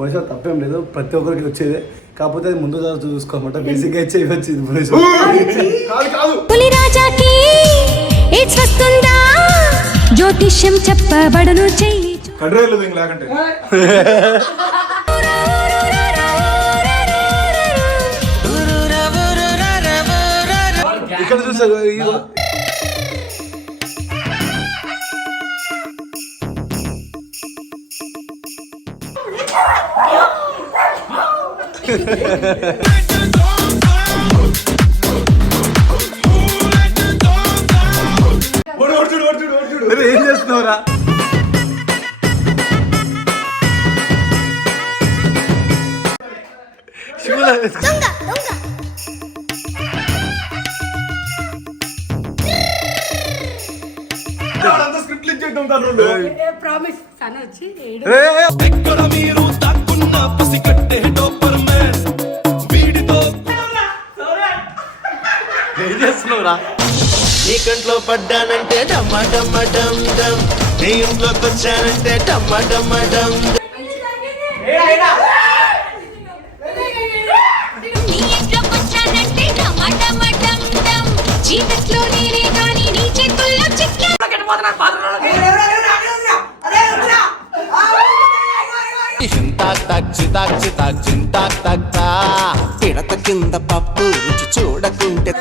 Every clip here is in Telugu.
మనిషి తప్పేం లేదు, ప్రతి ఒక్కరికి వచ్చేదే. కాకపోతే అది ముందు చూసుకోమాట, బేసిక్గా ఇచ్చే వచ్చింది మనిషి. జ్యోతిష్యం చెప్పబడును చెయ్యి ఇక్కడ చూసారు. ఏం చేస్తున్నావురా? ఏం చేస్తున్నావురా? నీ కంట్లో పడ్డానంటే డమ్మా డమ్మా డమ్ డమ్, నీ ఇంట్లోకి వచ్చానంటే డమ్మా డమ్మా డమ్. పిడత కింద పప్పు రుచి చూడకుంటే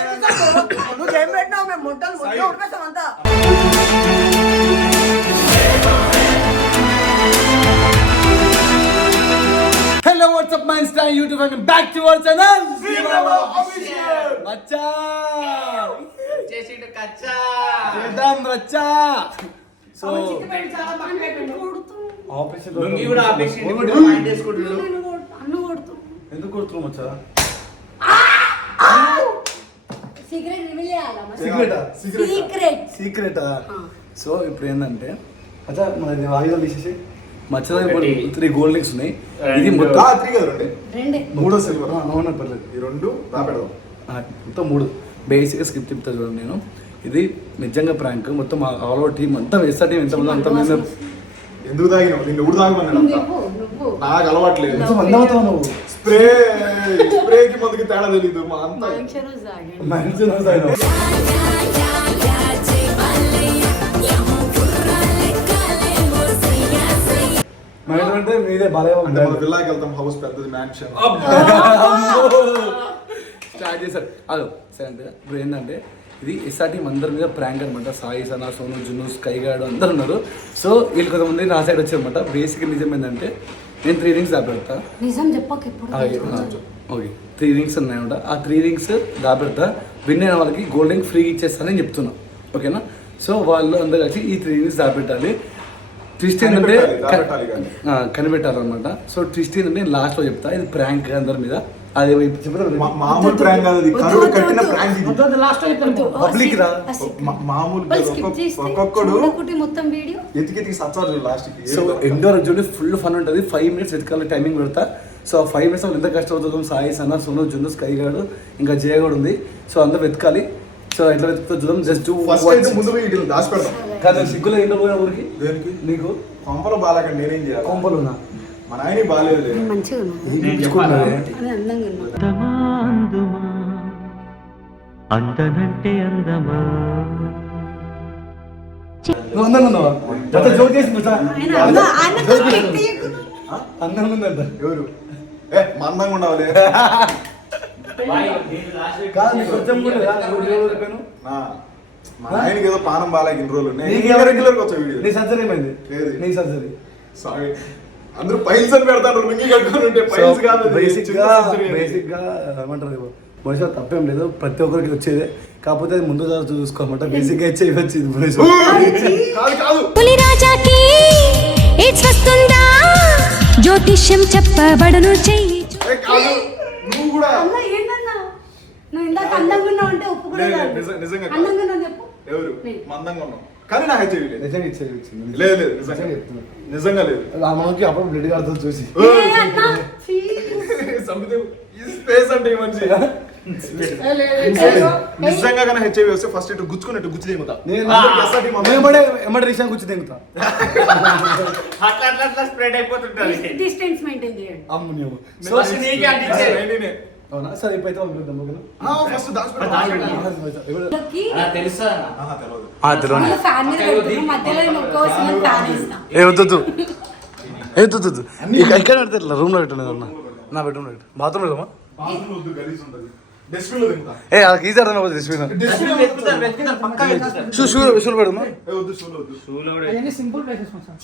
Hello, what's up, my Insta, YouTube, and back to our channel. Bacha. Jedam Racha. So. Operation. Lungi kuda operation. Mind చేసుకుంటున్నాడు. అన్ను కొడుతూ. ఎందుకు కొడుతున్నావు మచ్చా? సీక్రెట్ రివీల్ చేయాలా? సీక్రెటా? సో ఇప్పుడు ఏంటంటే అచ్చా మనది ఆయుధాలు తీసేసి మచ్చలో ఇప్పుడు 3 గోల్డ్ రింగ్స్ ఉన్నాయి. ఇది మొత్తం 3 కదా, 2 మూడో సిల్వర్. అవునా, పర్లేదు. ఈ 2 రాపెడదాం. మొత్తం 3 బేసిక్గా స్క్రిప్ట్ చెప్తా చూడండి. నేను ఇది నిజంగా ప్రాంక్. మొత్తం ఆల్ ఓవర్ టీం అంతా వేస్తా టీం ఎంత మంది అంత మేము ఎందుకు తాగినావు? నిన్ను ఊడు తాగమన్నాడు. నాకు అలవాట్లేదు. నువ్వు స్ప్రేకి మందుకి తేడా తెలీదు. మా అంతా మంచి రోజు తాగినావు. అంటే మీదే బాగా పిల్లకి వెళ్తాం. హౌస్ పెద్దది, మ్యాన్షన్ స్టార్ట్ చేశారు. అదో సరే అంటే ఇప్పుడు ఏంటంటే ఇది ఎస్ఆర్ టీం అందరి మీద ప్రాంక్ అనమాట. సాయి, సనా, సోను, జున్ను, స్కైగాడు అందరు ఉన్నారు. సో వీళ్ళు కొంతమంది నా సైడ్ వచ్చారనమాట. బేసిక్ నిజం ఏంటంటే నేను 3 రింగ్స్ దాపెడతా. ఓకే, 3 రింగ్స్ ఉన్నాయన్నమాట. ఆ 3 రింగ్స్ దాపెడతా. విన్ అయిన వాళ్ళకి గోల్డ్ రింగ్ ఫ్రీ ఇచ్చేస్తానని చెప్తున్నా. ఓకేనా? సో వాళ్ళు అందరు కలిసి ఈ 3 రింగ్స్ దాపెట్టాలి. ట్విస్ట్ ఏంటంటే కనిపెట్టాలన్నమాట. సో ట్విస్ట్ ఏంటంటే నేను లాస్ట్లో చెప్తా. ఇది ప్రాంక్ అందరి మీద. అది మామూలు ప్రాంక్ కాదు, అది కరువు కట్టిన ప్రాంక్. పబ్లిక్ రా మామూలు ఒక్కొక్కడు మొత్తం వీడియో ఎతికి సచ్చారు లాస్ట్ కి. సో ఎండ్ వరకు చూడండి, ఫుల్ ఫన్ ఉంటుంది. 5 minutes వెతకాలి, టైమింగ్ పెడతా. సో 5 minutes ఎంత కష్టపడుతుందో సాయి, సనా, సోను, జున్ను, స్కైగాడు, ఇంకా జయగాడు ఉంది. సో అందరూ వెతకాలి. సో ఎట్లా వెతుకుతో చూద్దాం. జస్ట్ ముందు దాచి పెడతాం కాదు. సిగ్గులో ఏంటో పోయిన ఊరికి దేనికి? నీకు కొంపలు బాగాలేక నేనేం చేయాలి? కొంపలున్నా మా నాయని బాగాలేదు. అందనంటే అందమా నువ్వు అందంగా ఉన్నావా? జోక్ చేసి అందంగా ఉందంట. ఎవరు మందంగా ఉండాలి? మా నాయనకి ఏదో పానం బాగాలేక ఇన్ని రోజులు. రెగ్యులర్ గా వచ్చా వీడియో. నీ సర్జరీ ఏమైంది? లేదు, నీ సర్జరీ. సారీ, అందరూ పైల్స్ అని పెడతారు. లుంగి కట్టుకొని ఉంటే పైల్స్ కాదు. బేసిక్ గా ఏమంటారు, మనిషి తప్పేం లేదు, ప్రతి ఒక్కరికి వచ్చేదే. కాకపోతే అది ముందు చూసుకోమాట, బేసిక్ గా ఇచ్చే వచ్చింది. జ్యోతిష్యం చెప్పబడును చెయ్యి. నువ్వు కూడా నిజంగా ఎవరు మందంగా ఉన్నావు కానీ నాకు హెచ్ఐవి లేదు. నిజంగా ఇచ్చేది లేదు లేదు, నిజంగా లేదు. ఆ మనకి అప్పుడు బ్లడ్ కడుతుంది చూసి స్పేస్ అంటే మంచి నిజంగా కానీ హెచ్ఐవి వస్తే ఫస్ట్ ఇటు గుచ్చుకున్నట్టు గుచ్చి దిగుతా ఎమ్మడి రిక్షా కూర్చు దిగుతా అట్లా స్ప్రెడ్ అయిపోతుంటది. డిస్టెన్స్ మెయింటైన్ చేయండి. అమ్ముని సో నీకే అంటించేది. అవునా సరే ఇప్పుడైతే పంపిద్దాం ఓకేనా ఫస్ట్ వీళ్ళకి తెలుసా తెలియదు వీళ్ళు ఫ్యాన్ మీద పెడుతున్నారు, మధ్యలో నేను ఒక్క వస్తున్న ఫ్యాన్ వేస్తా. ఇక్కడ పెడితే ఇట్లా రూమ్ లో పెట్టండి అన్న నా బెడ్రూమ్ లో బాత్రూమ్ లేదమ్మా గలీజ్ ఉంటుంది డస్ట్బిన్ లో దిగుతా ఏ అది ఈజీ అర్థం అవుతుంది షూ పెడదామా వద్దు షూలో వద్దు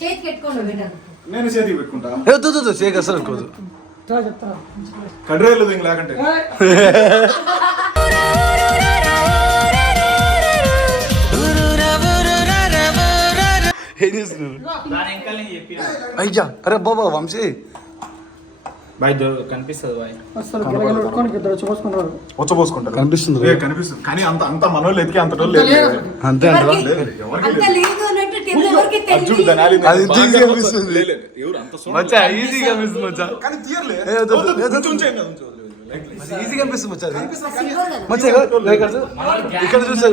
చేతికి పెట్టుకోండి బెటర్. నేను చేతికి పెట్టుకుంటా వద్దు చేయక అసలు అనుకోదు కడ్రాయిలో దింగ్ లేకంటే ఏం చేస్తున్నారు అయ్యా అరే బాబా వంశీ బాయ్ కనిపిస్తుంది బాయ్. వచ్చపోసుకుంటారు కనిపిస్తుంది కనిపిస్తుంది కానీ అంత మనోళ్ళు ఎతికి అంత టోళ్ళు లేదు అంతే అంటారా అంత లేదు అన్నట్టు టేబుల్ ఎవరికి అది చూడు తెలియదు. దాని ఆలింది. అది బాగా ఈజీగా కనిపిస్తుంది. లేదు, ఎవరు అంత సోమరు. మచ్చా ఈజీగా కనిపిస్తుంది మచ్చా కానీ తీయర్లే ఏ వద్దు, వద్దు, వద్దు, కొంచెం ఉంచేయండి, ఉంచు, వద్దు, లైట్ లైట్. ఈజీగా కనిపిస్తుంది మచ్చా అది సిల్వర్ కదా. మచ్చా ఇక్కడ చూసా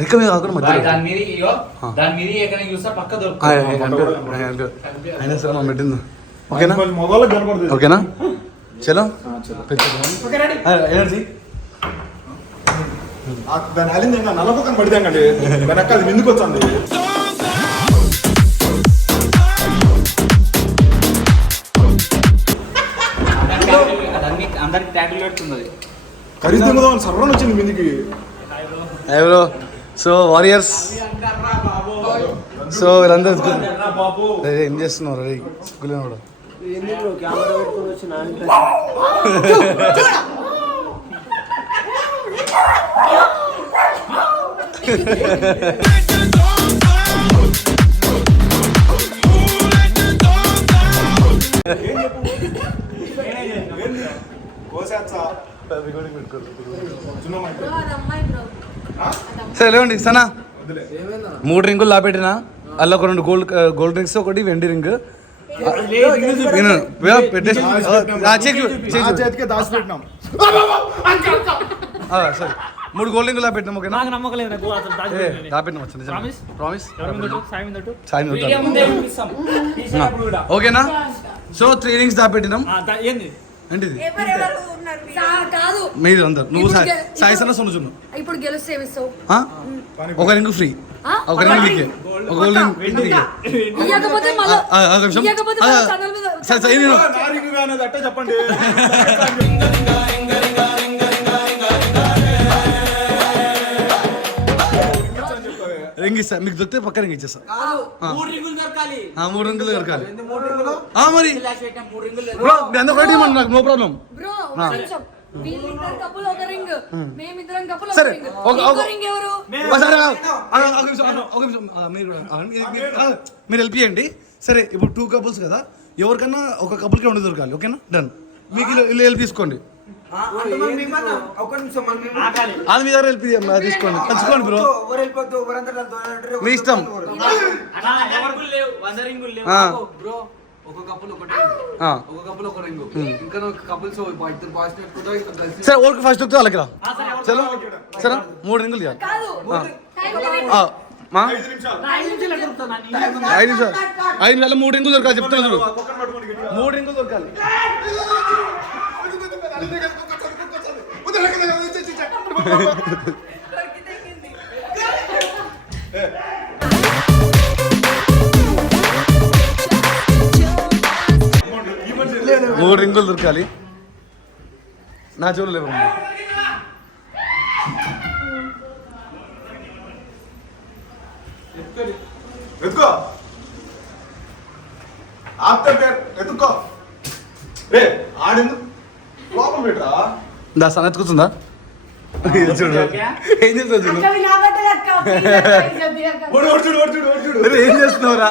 రిక మీద కాకుండా బాయ్ మధ్య దాని మీద ఇయ్యో, దాని మీద ఎక్కడ చూస్తా పక్క దొరుకుతుంది. అయినా సరే మనం పెట్టింది ఓకేనా కొంచెం మొగోళ్ళకి కనపడుతుంది. ఓకేనా చలో ఎనర్జీ దాని ఆలింది ఇంకా నల్ల పక్కన పడిదాండి వెనక అది ముందుకు వచ్చింది. అందరికి ట్యాటూ పెడుతుంది. ఖరీదు తింగదాం సర్రం వచ్చింది ముందుకి. ఎవరో సో వారియర్స్ సో వీళ్ళందరూ ఏం చేస్తున్నారు రే స్కూల్ కూడా కోసేచ్చా చిన్న మైక్. బ్రో, అది అమ్మాయి బ్రో. సరే లేవండి సనా వద్దులే. 3 రింగులు లాపెట్టిన అల్ల ఒక 2 గోల్డ్ రింగ్స్ ఒకటి వెండి రింగ్ పెట్టేసి నా చేతికి దాచి పెట్టినాం. సరే 3 గోల్డ్ రింగులు లాపెట్టినాం ఓకేనా నాకు నమ్మకం లేదు నాకు అసలు దాచిపెట్టేది. లాపెట్టినాం వచ్చి Promise? ప్రామిస్ ఎవరి ముందట? సాయి ముందట? సాయి వీడియో ముందే చూపిస్తాం. తీసినప్పుడు కూడా. ఓకేనా సో 3 రింగ్స్ దాపెట్టినాం ఏంది ఏంటిది సార్ కాదు. మీరు అందరు నువ్వు సాయి సన్న సొన్ను చున్ను ఇప్పుడు గెలిస్తే ఏమిస్తావు? ఒక రింగ్ ఫ్రీ ఒక రింగ్ మీకే ఒక గోల్డ్ రింగ్ మీకే ఇయ్యకపోతే మళ్ళా ఒక నిమిషం ఇయ్యకపోతే మళ్ళా ఛానల్ మీద సరే సరే నేను నా రింగు కానది అట్టే చెప్పండి. రింగ్ ఇస్తా మీకు దొరికితే పక్క రింగ్ ఇచ్చేస్తా 3 రింగులు దొరకాలి. 3 రింగులు దొరకాలి మరి ఫ్లాష్ పెట్టిన 3 రింగులు బ్రో మీ అందరూ ఒకటి ఇవ్వండి నాకు నో ప్రాబ్లం బ్రో కొంచెం వీళ్ళిద్దరు కపుల్ ఒక రింగ్, మేమిద్దరం కపుల్ ఒక సరే, రింగ్. ఒక- ఇంకో రింగ్ ఎవరు? ఒకసారి మీరు హెల్ప్ చేయండి సరే ఇప్పుడు 2 కపుల్స్ కదా ఎవరికన్నా ఒక కపుల్కి 2 దొరకాలి ఓకేనా డన్ మీకు వీళ్ళు హెల్ప్ తీసుకోండి అది మీ దగ్గర హెల్ప్ తీసుకోండి పంచుకోండి బ్రో మీ ఇష్టం ఎవరికి లేవు 100 రింగులు లేవు. ఆ. బ్రో ఒక కపుల్ ఒకటి ఆ. ఒక కపుల్ ఒక రింగ్ ఇంకా కపుల్స్ ఇద్దరు బాయ్స్ కలిసి సరే ఓరికి ఫస్ట్ వస్తే వాళ్ళకి రా చలో సరే 3 రింగులు ఇవ్వాలి కాదు. Time limit. మా 5 నిమిషాలు. 5 నిమిషాలు 5 నిమిషాలు 3 రింగులు దొరకాలి చెప్తున్నా చూడు పక్కన పట్టుకోండి గట్టిగా. 3 రింగులు దొరకాలి మూడు రింగులు దొరకాలి నా చెవులు లేవు ఎత్తుకో ఆప్తే పేరు ఎత్తుకో రే ఆడింది లోపల పెట్టరా దా సనెత్తుకుతుందా చూడు ఏం చేస్తావు చూడు అక్క నా బట్టలు అక్క. ప్లీజ్ చెప్పి అక్క. ఓడి ఓడి చూడు ఓడి చూడు ఓడి చూడు అరే, ఏం చేస్తున్నావురా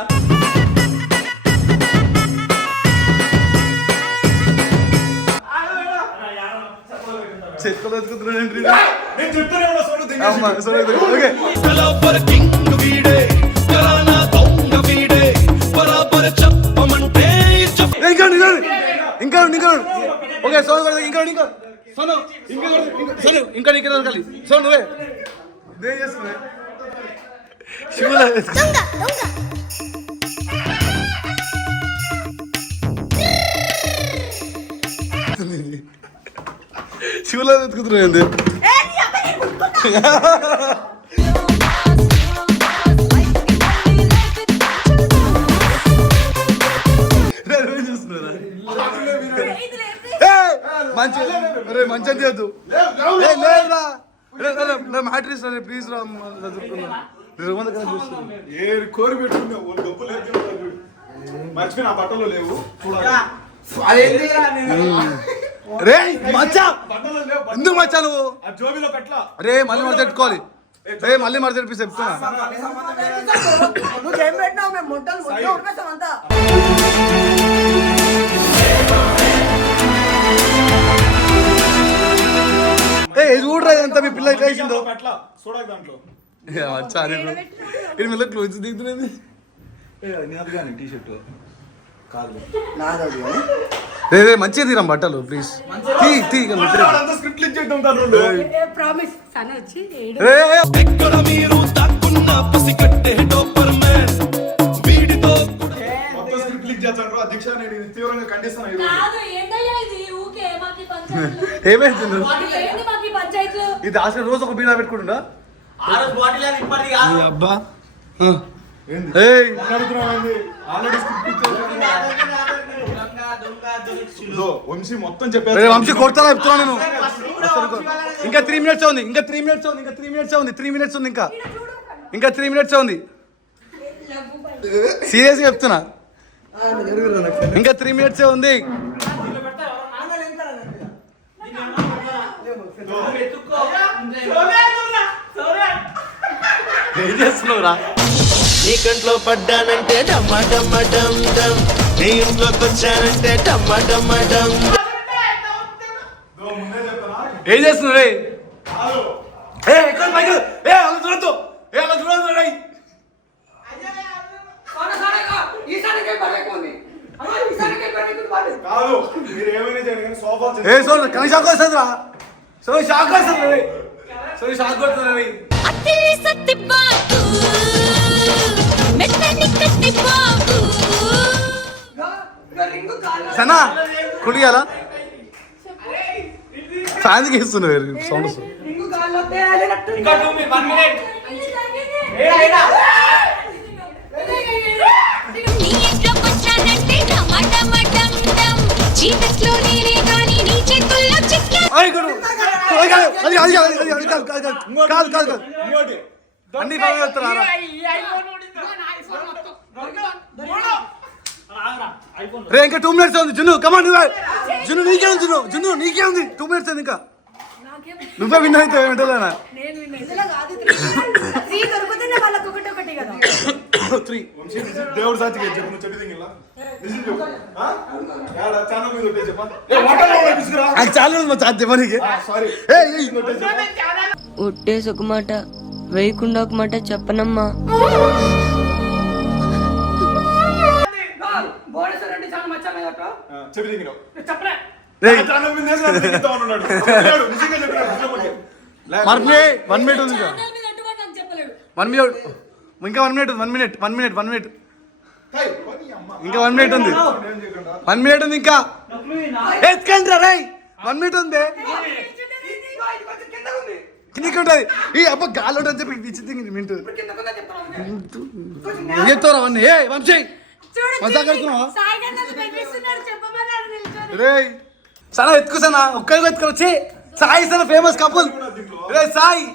చేతులు ఎత్తుకుతున్నాడు నేను చెప్తానే ఉన్నా సోను దింగేసి. ఓకే కింగ్ వీడే కరానా దొంగ వీడే ఓకే సోను కొడతా ఇంకా సోను ఇంకా సోను ఇంకా నీకు దొరకాలి సోను నువ్వే నేను చేస్తున్నా శివులా శివులా ఎత్తుకుతున్నావు ఏంది మంచి అరే మంచి అని చేయద్దు లేదురా మ్యాట్రిస్ రా ప్లీజ్ రా ఏ కోరి పెట్టుకున్నావు వాళ్ళు డబ్బులు లేదు మర్చిపోయి నా బట్టలు లేవు చూడాలి రే మచ్చా బట్టలు లేవు ఎందుకు మచ్చా నువ్వు ఆ జోబీలో పెట్టలా రే మళ్ళీ మరి తెట్టుకోవాలి రే మళ్ళీ మరి తెప్పి చెప్తున్నా నువ్వు ఏం పెట్టినావు మేము మొట్టలు మొత్తం ఉడిపేస్తాం అంతా ఏ చూడరా ఎంత మీ పిల్ల ఇట్లా వేసిందో పెట్టలా చూడాలి దాంట్లో మచ్చా అరే ఇది మళ్ళీ క్లోజ్ దిగుతున్నది అది కానీ టీ షర్ట్ కాదు రే మంచిగా తీరా బట్టలు ప్లీజ్ తీ అంతా స్క్రిప్ట్ ఇచ్చేద్దాం దాంట్లో ప్రామిస్ సన వచ్చి రే ఎక్కడ మీరు తాక్కున్న పసికట్టే డోపర్ మ్యాన్ వీడితో మొత్తం స్క్రిప్ట్ లీక్ చేస్తాను అధ్యక్ష నేను ఇది తీవ్రంగా ఖండిస్తాను ఈ రోజు కాదు ఏందయ్యా ఇది ఊకే మాకి పంచాయతీలు ఏమైంది ఏంది మాకి పంచాయతీలు ఇది అసలు రోజు ఒక బీనా పెట్టుకుంటుందా అబ్బా ఏయ్ ఆల్రెడీ స్క్రిప్ట్ ఇచ్చేదో వంశీ మొత్తం రే చెప్పారు వంశీ కొడతారా చెప్తున్నా నేను ఇంకా 3 మినిట్స్ ఉంది ఇంకా 3 మినిట్స్ ఉంది ఇంకా 3 మినిట్స్ ఉంది 3 మినిట్స్ ఉంది ఇంకా 3 మినిట్స్ ఉంది సీరియస్గా చెప్తున్నా ఇంకా 3 మినిట్స్ ఉంది ఏం చేస్తున్నావురా నీ కంట్లో పడ్డానంటే డమ్మా డమ్మా డమ్ డమ్ నీ ఇంట్లోకి వచ్చానంటే డమ్మా డమ్మా డమ్ ఏం చేస్తున్నావు రే ఏ ఎక్కడ పైకి ఏ అలా చూడొద్దు ఏ అలా చూడొద్దు రే కాదు మీరు ఏమైనా చేయండి కానీ సోఫా ఏ సోను కని షాక్ వస్తుందిరా సోను షాక్ వస్తుంది రే సోను షాక్ కొడుతుంది రే అతిరి సత్తి బాకు మెత్తని కత్తి బాకు సనా కుడియాలా ఫ్యాన్కి ఇస్తున్నావు సౌండ్ వస్తుంది రింగు కాల్లో తేలినట్టు ఇంకా 1 మినిట్ నీ ఇంట్లోకి వచ్చానంటే టమాటం చీకట్లో నేనే గాని నీ చేతుల్లో చిక్కా కాదు ఇంకోటి అన్ని బాగా చెప్తారా రే ఇంకా 2 మినిట్స్ ఉంది జున్ను కమాన్ జున్ను నీకే ఉంది జున్ను నీకే ఉంది 2 మినిట్స్ ఉంది ఇంకా నువ్వే విన్ అయితే ఏమంటారా నేను విన్నా ఇందులో కాదు 3 దొరుకుతుంది వాళ్ళకి ఒకటి కదా 3 వంశీ దేవుడు సాక్షిగా చెప్పు నువ్వు చెట్టు దిగిలా నిజం చెప్పు యాడ ఛానల్ మీద ఉంటే చెప్పా ఏ వాటర్ లో తీసుకురా అది చాలా మా చాట్ చెప్పనీకి సారీ ఒట్టేసి ఒక మాట వేయకుండా ఒక మాట చెప్పనమ్మా బోనస్ అంటే చాలా మచ్చా మీద చెప్పు దిగినావు చెప్పలే ఛానల్ మీద వేసి నన్ను దిగుతా ఉన్నాడు నిజంగా చెప్పినాడు 1 మినిట్ ఉంది ఇంకా ఛానల్ మీద అటువంటి నాకు చెప్పలేడు 1 మినిట్ ఇంకా 1 మినిట్ ఇంకా 1 మినిట్ ఉంది 1 మినిట్ ఉంది ఇంకా ఎత్కండి రే 1 మినిట్ ఉంది కిందికి ఉంటుంది ఈ అబ్బా గాలి ఉంటుంది చెప్పి ఇచ్చింది మినిట్ ఏం చెప్తారా అవన్నీ ఏ వంశీ మజా కడుతున్నావా రే సనా ఎత్తుకు సనా ఒక్కరికి ఎత్తుకొని వచ్చి సాయి సన ఫేమస్ కపుల్ రే సాయి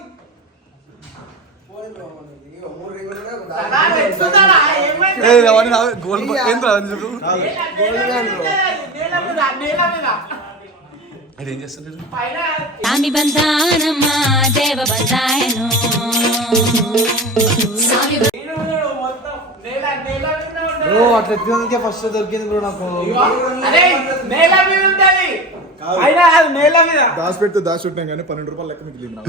అవన్నీ గోల్డ్ ఏంద్రా చెప్పు అది ఏం చేస్తున్నారు స్వామి బంధానమ్మా దేవ బంధాయను అట్లా ఎత్తినందుకే ఫస్ట్ దొరికింది బ్రో నాకు దాచి పెడితే దాచి పెట్టినాం కానీ 12 రూపాయలు లెక్క మిగిలింది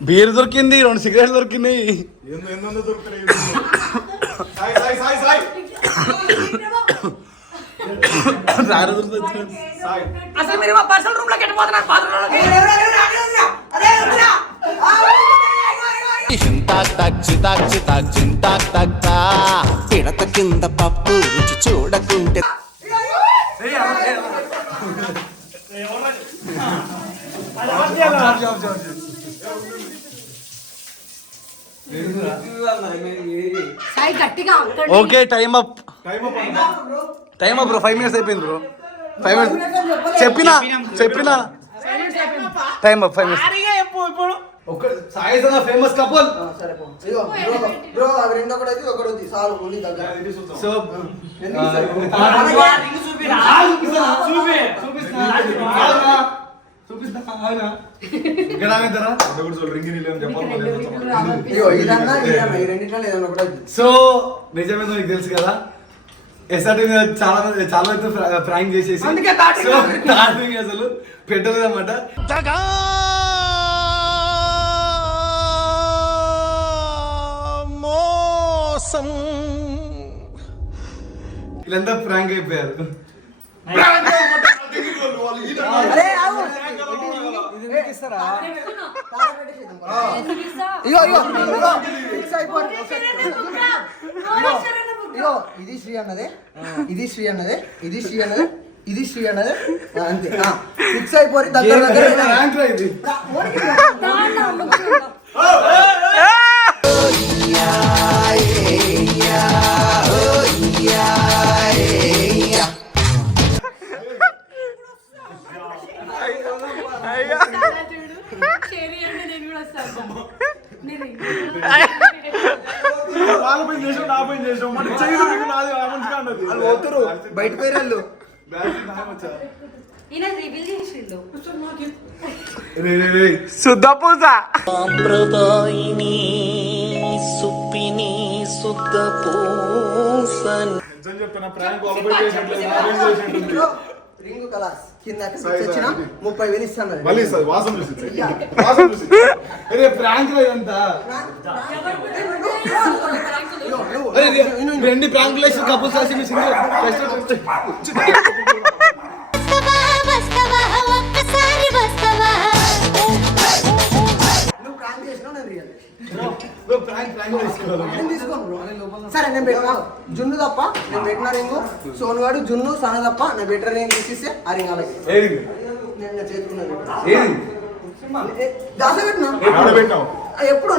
బీర్ దొరికింది 2 సిగరెట్లు దొరికినాయి ఏందో దొరుకుతున్నాయి సాయి అసలు మీరు మా పర్సనల్ రూమ్ లోకి వెళ్ళిపోతున్నారు బాత్రూమ్ లోకి. అదే వదిరా. పిడత కింద పప్పు రుచి చూడకుంటే సాయి గట్టిగా అక్కడ okay time up bro 5 minutes అయిపోయింది బ్రో 5 minutes చెప్పినా టైం అప్ 5 minutes ఒక సాయి సన ఫేమస్ కపుల్ సరే పో. ఇదిగో బ్రో అవి రెండు ఒకటి అయితే ఒకటి ఉంది సాల్ ఉంది దగ్గర. సో ఇదిగో ఇదన్నా ఈ రెండిట్లో ఏదైనా ఒకటి ఉంది. సో నిజమేదో నీకు తెలుసు కదా ఎస్ఆర్టీ చాలా ప్రాంక్ చేసేసి అందుకే తాటింగ్ సో తాటింగ్ అసలు పెట్టలేదు అన్నమాట. మోసం వీళ్ళంతా ప్రాంక్ అయిపోయారు. అరే ఆగు. ఇది నీకు ఇస్తారా? ఇగో ఫిక్స్ అయిపోయింది. ఇగో ఇది శ్రీ అన్నదే, ఇది శ్రీ అన్నదే, ఇది శ్రీ అన్నదే, ఇది శ్రీ అన్నదే, అంతే. ఫిక్స్ అయిపోయి దగ్గర ప్రాంక్ రా ఇది. వాళ్ళ పైన చేసాం నా పైన చేసాం మన చెయ్యి నాది ఆ మనిషిగా అన్నది వాళ్ళు పోతురు బయట పోయిరాళ్ళు. శుద్ధ పూజ నిజం చెప్తున్నా ప్రాంక్ వాళ్ళ పైన చేసినట్లేదు నా పైన చేసినట్టుంది. రింగు కలాస్ కింద వచ్చిన 30,000 ఇస్తాను. మళ్ళీ ఇస్తుంది వాసన చూసి వాసన చూసి ప్రాంక్ ఇదంతా రెండు ప్రాంకులు వేసి కపుల్స్ రాసి వస్తవా ఒక్కసారి వస్తవా నువ్వు ప్రాంక్ చేసినావు నేను రియల్ ప్రాంక్ తీసుకోవాలి. నేను తీసుకోను బ్రో. సరే నేను పెట్టినా జున్ను తప్ప నేను పెట్టిన రింగు సోనుగాడు జున్ను సన తప్ప నేను పెట్టిన రింగ్ తీసేస్తే ఆ రింగ్ అలాగే నేను చేతుకున్నాను దాస పెట్టినా ఆడబెట్టావు ఎప్పుడు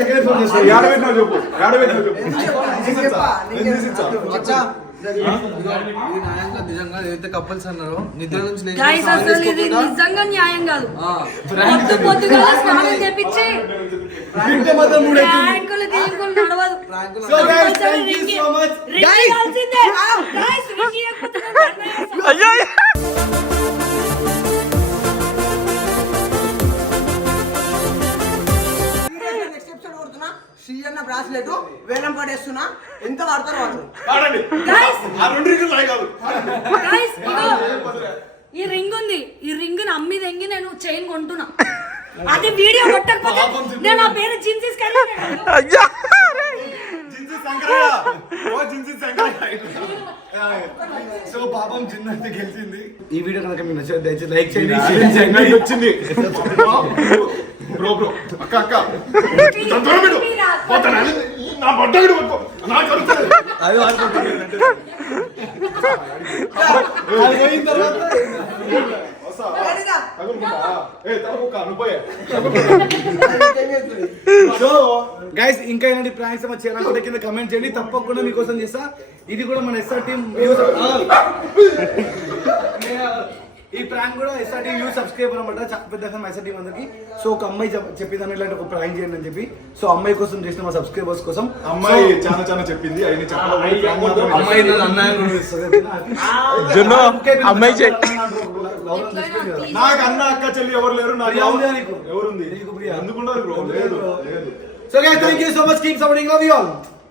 సెకండ్ ఫోన్ ఆడబెట్టినావు చెప్పు ఆడబెట్టినావు చెప్పు నిజంగా ఏదైతే కపుల్స్ అన్నారో నిద్ర నుంచి గైస్ అసలు ఇది నిజంగా న్యాయం కాదు. పొద్దుగా స్నానం చేపించి బ్యాంకులు దీంకులు నడవదు. So guys, thank you so much. Ring కావాల్సిందే. గైస్ రింగ్ ఇవ్వకపోతే నేను నెక్స్ట్ ఎపిసోడ్ కొడుతున్నా శ్రీ అన్న బ్రాస్లెట్ వేలం పడేస్తున్నా ఎంత వాడతారు వాళ్ళు. ఆడండి గైస్ ఆ రెండు రింగులు రాయి కాదు గైస్ ఇగో ఈ రింగ్ ఉంది. ఈ రింగ్ అమ్మి తెంగి నేను చైన్ కొంటున్నా. అది వీడియో కొట్టకపోతే నేను ఆ పేరు జిన్సీస్ సో పాపం చిన్న గెలిచింది. ఈ వీడియో కనుక మీకు నచ్చితే దయచేసి లైక్ చేయండి, షేర్ చేయండి. వచ్చింది బ్రో బ్రో అక్క అక్క నా బట్టగడు నాకు అడుగుతుంది అది పోయిన తర్వాత సో గైస్ ఇంకా ఇలాంటి ప్రాంక్స్ ఏమైనా చేయాలనుకుంటే కింద కమెంట్ చేయండి, తప్పకుండా మీకోసం చేస్తా. ఇది కూడా మన ఎస్ఆర్ టీమ్ ఈ ప్రాంక్ కూడా ఎస్ఆర్ టీమ్ యూ సబ్స్క్రైబర్ అనమాట. పెద్ద ఎస్ఆర్ టీమ్ అందరికి. సో ఒక అమ్మాయి చెప్పిందని ఇలాంటి ఒక ప్రాంక్ చేయండి అని చెప్పి, సో అమ్మాయి కోసం చేసిన మా సబ్స్క్రైబర్స్ కోసం అమ్మాయి చాలా చాలా చెప్పింది అయినా చెప్పాలి అమ్మాయి నాకు అన్న అక్క చెల్లి ఎవరు లేరు నాకు ఎవరుంది ఎందుకున్నారు బ్రో లేదు లేదు so guys thank you so much, keep supporting, love you all.